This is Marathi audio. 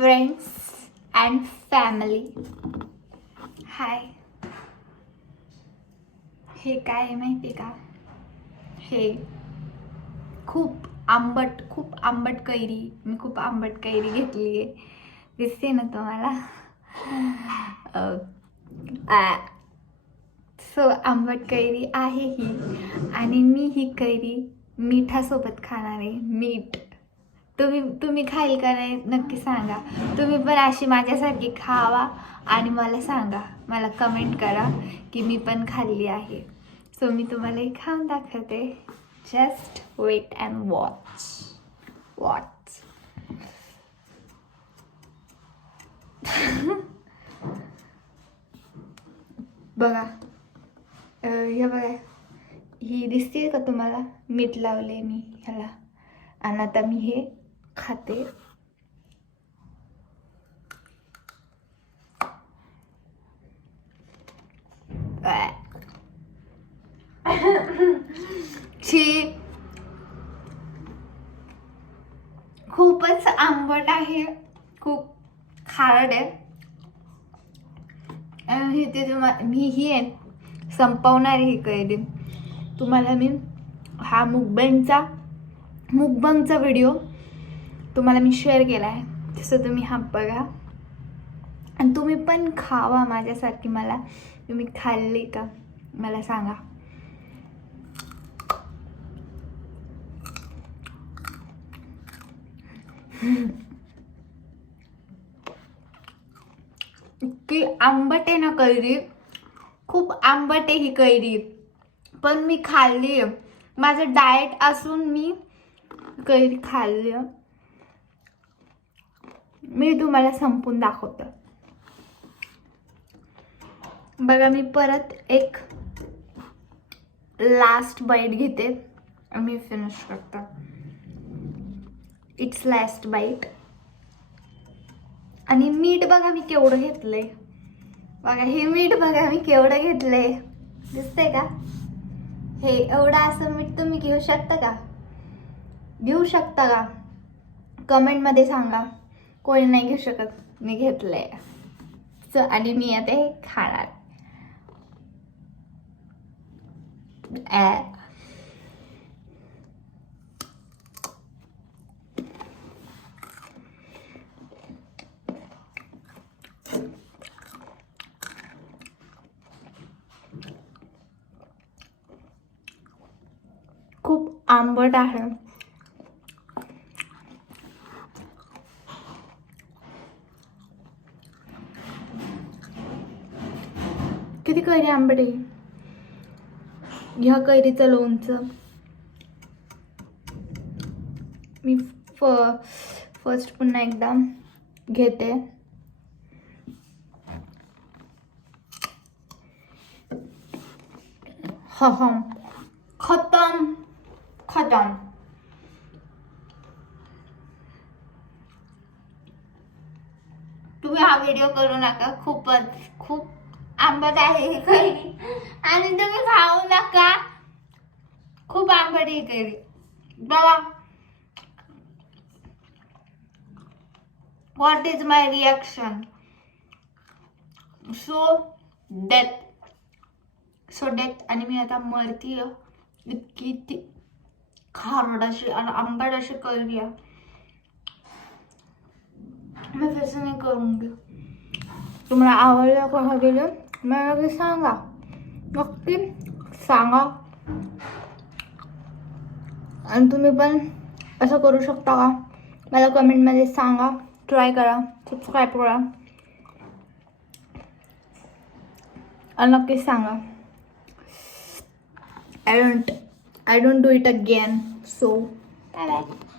Friends and family. हाय. हे काय आहे माहिती आहे का? हे खूप आंबट कैरी. मी खूप आंबट कैरी घेतली आहे. दिसते ना तुम्हाला? सो आंबट कैरी आहे ही, आणि मी ही कैरी मिठासोबत खाणार आहे. मीठ. तुम्ही खाईल का नाही नक्की सांगा. तुम्ही पण अशी माझ्यासारखी खावा आणि मला सांगा, मला कमेंट करा की मी पण खाल्ली आहे. सो मी तुम्हाला हे खाऊन दाखवते. Just wait and watch. बघा, हे बघा, ही दिसते का तुम्हाला? मीठ लावले मी ह्याला, आणि आता मी हे खाते. ची खूपच आंबट आहे, खूप खारट आहे. हे ते मी ही आहे संपवणार ही कैरी. तुम्हाला मी हा मुकबंगचा व्हिडिओ तुम्हाला मी शेअर केला आहे, तसं तुम्ही हा बघा आणि तुम्ही पण खावा माझ्यासारखी. मला तुम्ही खाल्ली का मला सांगा. इतकी आंबट आहे ना कैरी, खूप आंबट आहे ही कैरी, पण मी खाल्ली. माझं डाएट असून मी कैरी खाल्ली. मी तुम्हाला संपून दाखवते. बघा, मी परत एक लास्ट बाईट घेते आणि मी फिनिश करते. It's last bite. आणि मीठ बघा मी केवढं घेतलंय. बघा हे मीठ बघा मी केवढं घेतलंय. दिसतंय का? हे एवढं असं मीठ तुम्ही घेऊ शकता का? कमेंट मध्ये सांगा. कोणी नाही घेऊ शकत. मी घेतलंय. आणि मी आता हे खाणार. खूप आंबट आहे. किती कैरी आंबट आहे. ह्या कैरीचं लोणचं मी फर्स्ट पुन्हा एकदा घेते. खतम. तुम्ही हा व्हिडिओ करू नका. खूप आंबट आहे ही कैरी, आणि तुम्ही खाऊ नका. खूप आंबट ही कैरी. बघा, what is my reaction. So death. आणि मी आता मरतीय. इतकी खारडाशी आणि आंबट अशी कैरी आहे. मी फिर नाही करून घेऊ. तुम्हाला आवडलं का हा व्हिडिओ मला नक्की सांगा. आणि तुम्ही पण असं करू शकता का मला कमेंटमध्ये सांगा. ट्राय करा, सबस्क्राईब करा आणि नक्की सांगा. I don't do it again. So bye bye.